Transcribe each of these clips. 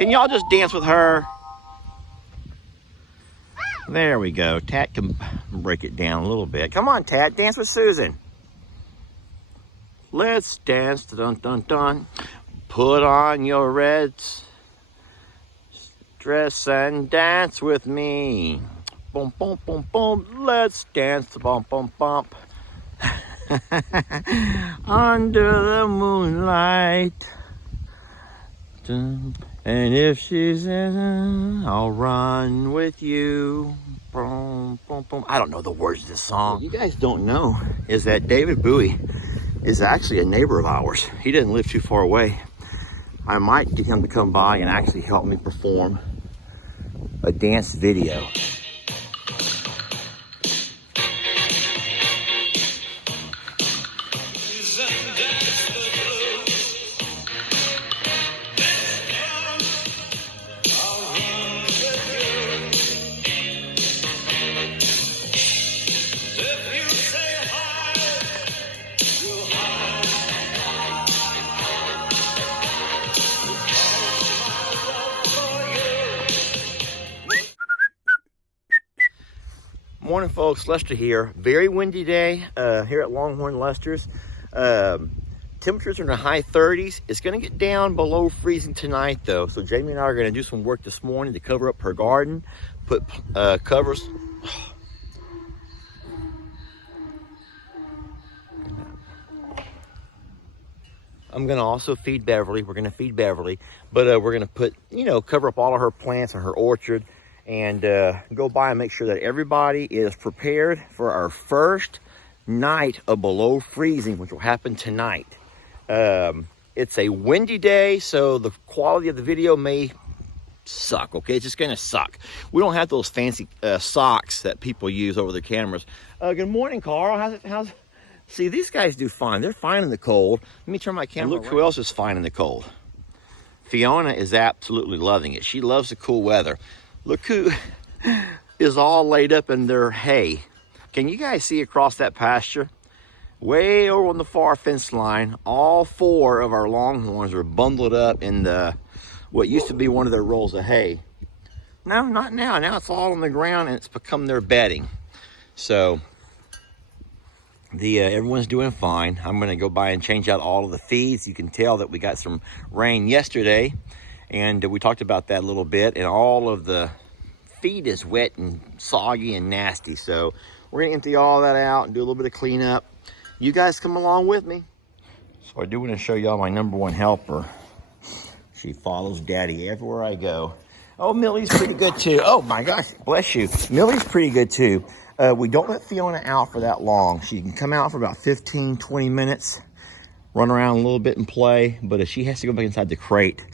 Can y'all just dance with her? There we go. Tat can break it down a little bit. Come on, Tat, dance with Susan. Let's dance, dun dun dun. Put on your red dress and dance with me. Boom, boom, boom, boom. Let's dance, bump, bump, bump. Under the moonlight. And if she's in, I'll run with you. Boom, boom, boom. I don't know the words of this song. What you guys don't know is that David Bowie is actually a neighbor of ours. He doesn't live too far away. I might get him to come by and actually help me perform a dance video. Morning, folks. Lester here. Very windy day here at Longhorn Lester's. Temperatures are in the high 30s. It's going to get down below freezing tonight, though. So Jamie and I are going to do some work this morning to cover up her garden, put covers. I'm going to also feed Beverly. We're going to feed Beverly, but we're going to put, cover up all of her plants in her orchard. And go by and make sure that everybody is prepared for our first night of below freezing, which will happen tonight. It's a windy day, so the quality of the video may suck, okay? It's just gonna suck. We don't have those fancy socks that people use over their cameras. Good morning, Carl. See, these guys do fine. They're fine in the cold. Let me turn my camera around. Look who else is fine in the cold. Fiona is absolutely loving it. She loves the cool weather. Look who is all laid up in their hay. Can you guys see across that pasture? Way over on the far fence line, all 4 of our longhorns are bundled up in what used to be one of their rolls of hay. No, not now. Now it's all on the ground and it's become their bedding. So everyone's doing fine. I'm going to go by and change out all of the feeds. You can tell that we got some rain yesterday. And we talked about that a little bit, and all of the feed is wet and soggy and nasty. So we're gonna empty all that out and do a little bit of cleanup. You guys come along with me. So I do want to show y'all my #1 helper. She follows Daddy everywhere I go. Oh, Millie's pretty good too. Oh my gosh, bless you. Millie's pretty good too. We don't let Fiona out for that long. She can come out for about 15, 20 minutes, run around a little bit and play, but she has to go back inside the crate.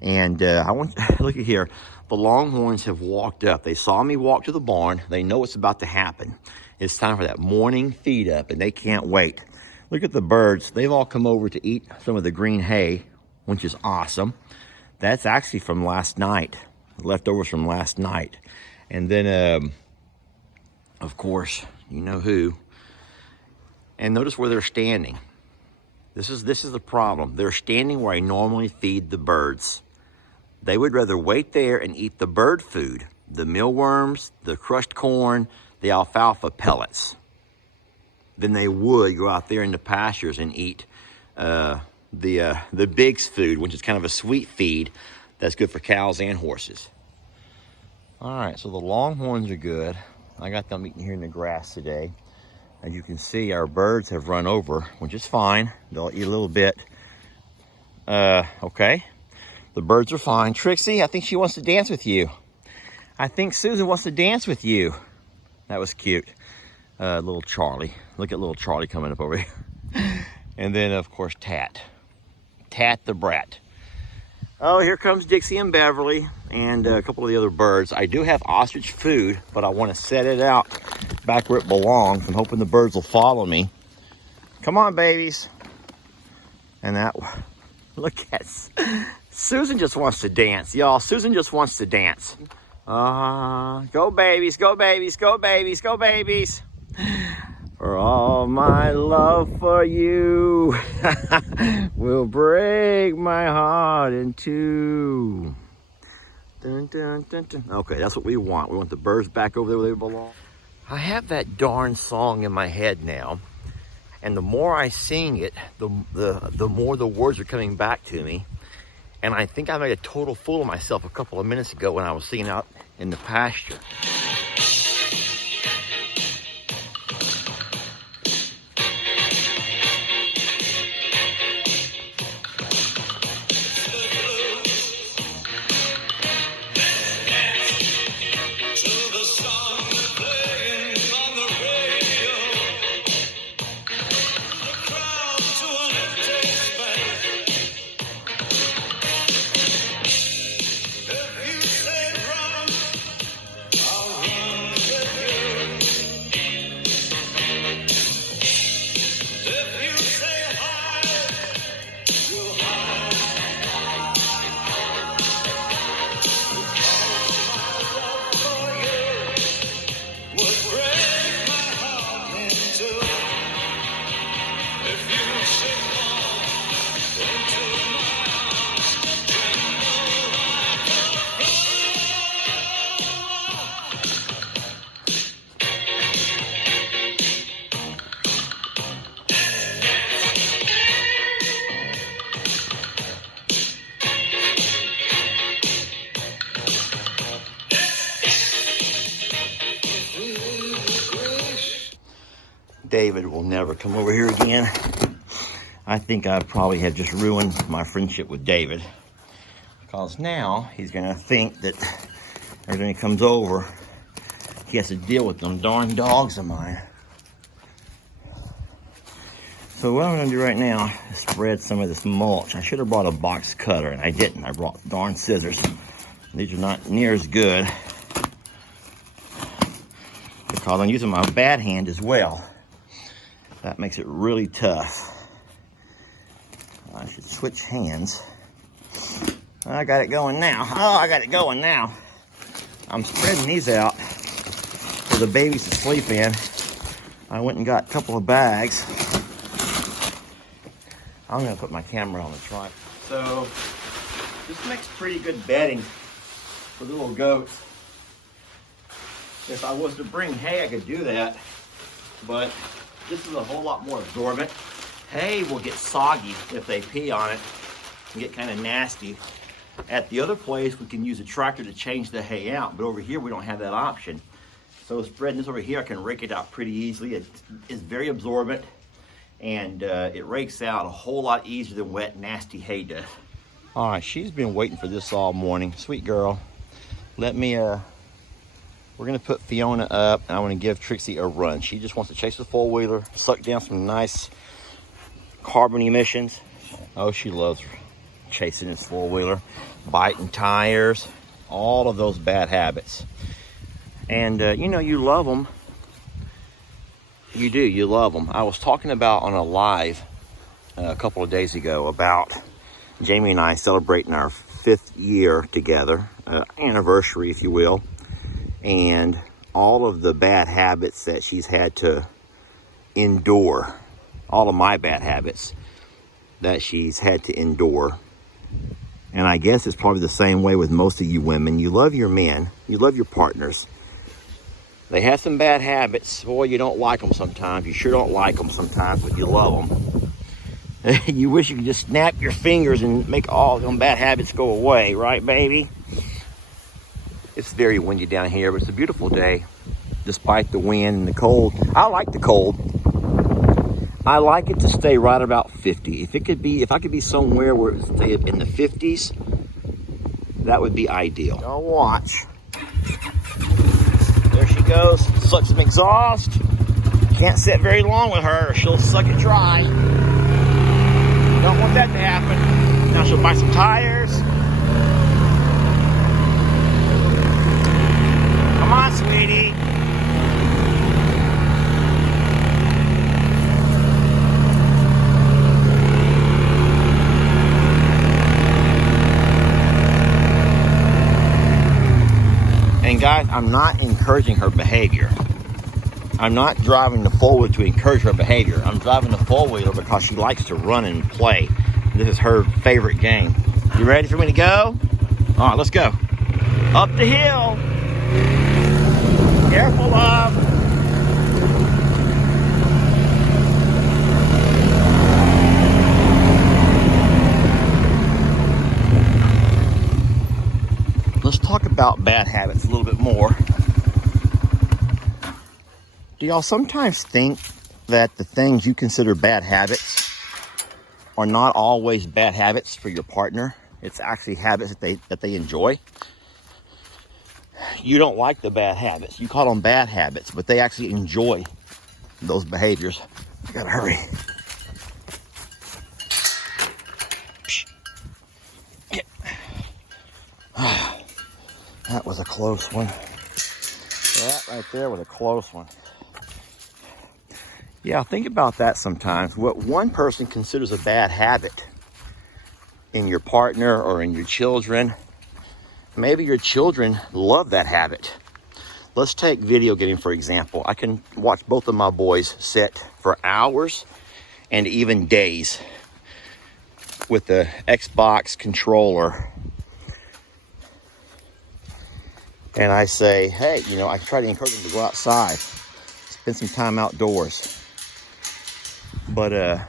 And I want look at here. The longhorns have walked up. They saw me walk to the barn. They know what's about to happen. It's time for that morning feed up, and they can't wait. Look at the birds. They've all come over to eat some of the green hay, which is awesome. That's actually from last night, leftovers from last night. And then, of course, you know who. And notice where they're standing. This is the problem. They're standing where I normally feed the birds. They would rather wait there and eat the bird food, the mealworms, the crushed corn, the alfalfa pellets, than they would go out there in the pastures and eat the Big's food, which is kind of a sweet feed that's good for cows and horses. All right, so the longhorns are good. I got them eating here in the grass today. As you can see, our birds have run over, which is fine. They'll eat a little bit. Okay. The birds are fine. Trixie, I think she wants to dance with you. I think Susan wants to dance with you. That was cute. Little Charlie. Look at little Charlie coming up over here. And then, of course, Tat. Tat the brat. Oh, here comes Dixie and Beverly and a couple of the other birds. I do have ostrich food, but I want to set it out back where it belongs. I'm hoping the birds will follow me. Come on, babies. And that, look at, Susan just wants to dance, y'all. Susan just wants to dance. Go babies, go babies, go babies, go babies. For all my love for you will break my heart in two. dun, dun, dun. Okay, that's what we want. We want the birds back over there where they belong. I have that darn song in my head now, and the more I sing it, the more the words are coming back to me. And I think I made a total fool of myself a couple of minutes ago when I was singing out in the pasture. David will never come over here again. I think I probably have just ruined my friendship with David, because now he's gonna think that every time he comes over, he has to deal with them darn dogs of mine. So what I'm gonna do right now is spread some of this mulch. I should have brought a box cutter, and I didn't. I brought darn scissors. These are not near as good, because I'm using my bad hand as well. That makes it really tough. I should switch hands. I got it going now. Oh, I got it going now. I'm spreading these out for the babies to sleep in. I went and got a couple of bags. I'm gonna put my camera on the tripod. So this makes pretty good bedding for the little goats. If I was to bring hay, I could do that, but this is a whole lot more absorbent. Hay will get soggy if they pee on it and get kind of nasty. At the other place, we can use a tractor to change the hay out, but over here we don't have that option. So spreading this over here, I can rake it out pretty easily. It is very absorbent, and it rakes out a whole lot easier than wet, nasty hay does. All right, she's been waiting for this all morning. Sweet girl. Let me, we're gonna put Fiona up, and I wanna give Trixie a run. She just wants to chase the four-wheeler, suck down some nice carbon emissions. Oh, she loves chasing this four-wheeler, biting tires, all of those bad habits. And you know, you love them. You do, you love them. I was talking about on a live a couple of days ago about Jamie and I celebrating our 5th year together, anniversary, if you will, and all of the bad habits that she's had to endure, all of my bad habits that she's had to endure. And I guess it's probably the same way with most of you women. You love your men, you love your partners. They have some bad habits. Boy, you don't like them sometimes. You sure don't like them sometimes, but you love them. You wish you could just snap your fingers and make all them bad habits go away, right, baby? It's very windy down here, but it's a beautiful day, despite the wind and the cold. I like the cold. I like it to stay right about 50. If I could be somewhere where it would stay in the 50s, that would be ideal. Now watch. There she goes. Sucks some exhaust. Can't sit very long with her, or she'll suck it dry. Don't want that to happen. Now she'll buy some tires. Come on, sweetie. And guys, I'm not encouraging her behavior. I'm not driving the four-wheeler to encourage her behavior. I'm driving the four-wheeler because she likes to run and play. This is her favorite game. You ready for me to go? All right, let's go. Up the hill. Careful, Bob. Let's talk about bad habits a little bit more. Do y'all sometimes think that the things you consider bad habits are not always bad habits for your partner? It's actually habits that they enjoy. You don't like the bad habits. You call them bad habits, but they actually enjoy those behaviors. I gotta hurry. That was a close one. That right there was a close one. Yeah, think about that sometimes. What one person considers a bad habit in your partner or in your children, maybe your children love that habit. Let's take video gaming, for example. I can watch both of my boys sit for hours and even days with the Xbox controller. And I say, hey, you know, I try to encourage them to go outside, spend some time outdoors. But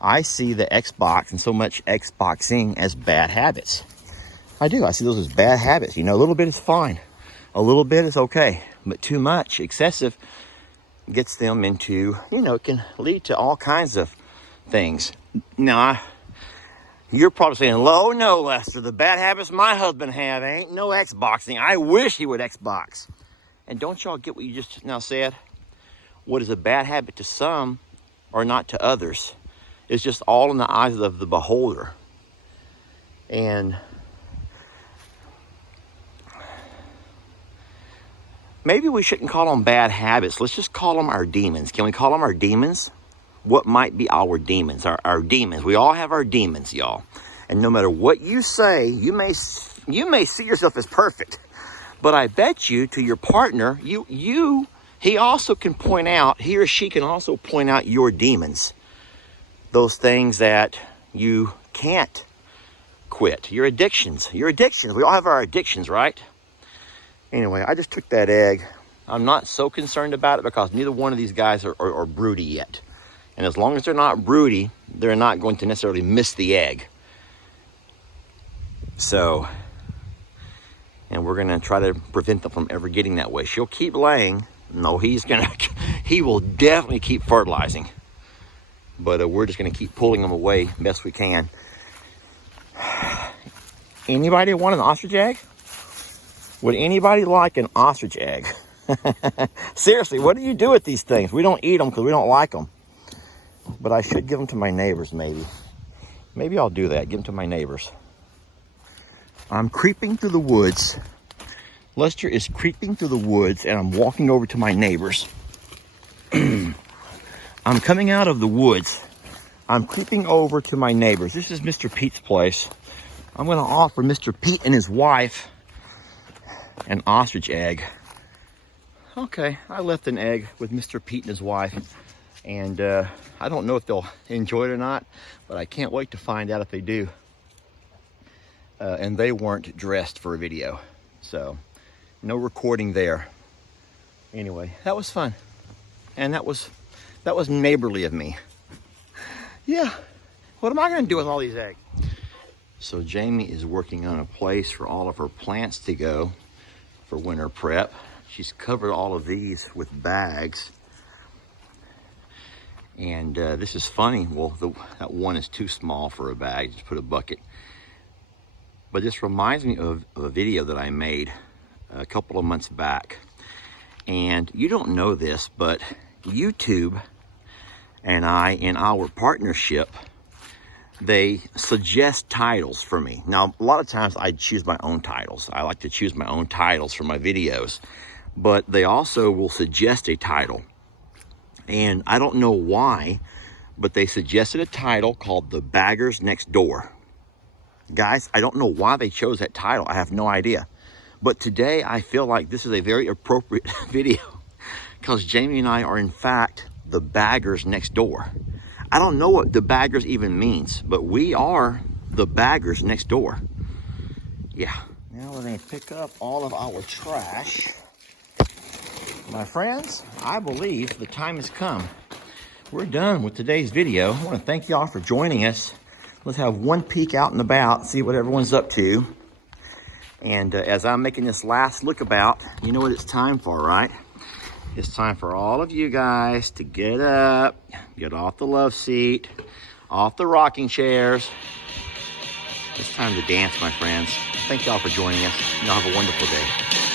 I see the Xbox and so much Xboxing as bad habits. I do. I see those as bad habits. You know, a little bit is fine. A little bit is okay. But too much, excessive, gets them into, you know, it can lead to all kinds of things. Now, you're probably saying, "Oh no, Lester, the bad habits my husband have ain't no Xboxing. I wish he would Xbox." And don't y'all get what you just now said? What is a bad habit to some or not to others? It's just all in the eyes of the beholder. And maybe we shouldn't call them bad habits. Let's just call them our demons. Can we call them our demons? What might be our demons? Our demons. We all have our demons, y'all. And no matter what you say, you may see yourself as perfect. But I bet you to your partner, he also can point out, he or she can also point out your demons. Those things that you can't quit. Your addictions. We all have our addictions, right? Anyway, I just took that egg. I'm not so concerned about it because neither one of these guys are broody yet. And as long as they're not broody, they're not going to necessarily miss the egg. So, and we're going to try to prevent them from ever getting that way. She'll keep laying. No, he will definitely keep fertilizing. But we're just going to keep pulling them away best we can. Anybody want an ostrich egg? Would anybody like an ostrich egg? Seriously, what do you do with these things? We don't eat them because we don't like them. But I should give them to my neighbors, maybe. Maybe I'll do that, give them to my neighbors. I'm creeping through the woods. Lester is creeping through the woods, and I'm walking over to my neighbors. I'm coming out of the woods. I'm creeping over to my neighbors. This is Mr. Pete's place. I'm going to offer Mr. Pete and his wife an ostrich egg. Okay, I left an egg with Mr. Pete and his wife. And I don't know if they'll enjoy it or not, but I can't wait to find out if they do. And they weren't dressed for a video, so no recording there. Anyway, that was fun. And that was neighborly of me. Yeah, what am I going to do with all these eggs? So Jamie is working on a place for all of her plants to go for winter prep. She's covered all of these with bags. And this is funny. Well, that one is too small for a bag. Just put a bucket. But this reminds me of a video that I made a couple of months back. And you don't know this, but YouTube and I, in our partnership, they suggest titles for me. Now, a lot of times I choose my own titles. I like to choose my own titles for my videos. But they also will suggest a title. And I don't know why, but they suggested a title called The Baggers Next Door. Guys, I don't know why they chose that title. I have no idea. But today I feel like this is a very appropriate video because Jamie and I are in fact the baggers next door. I don't know what the baggers even means, but we are the baggers next door. Yeah, Now we're going to pick up all of our trash. My friends, I believe the time has come. We're done with today's video. I want to thank y'all for joining us. Let's have one peek out and about, see what everyone's up to. And as I'm making this last look about, you know what it's time for, right? It's time for all of you guys to get up, get off the love seat, off the rocking chairs. It's time to dance, my friends. Thank y'all for joining us. Y'all have a wonderful day.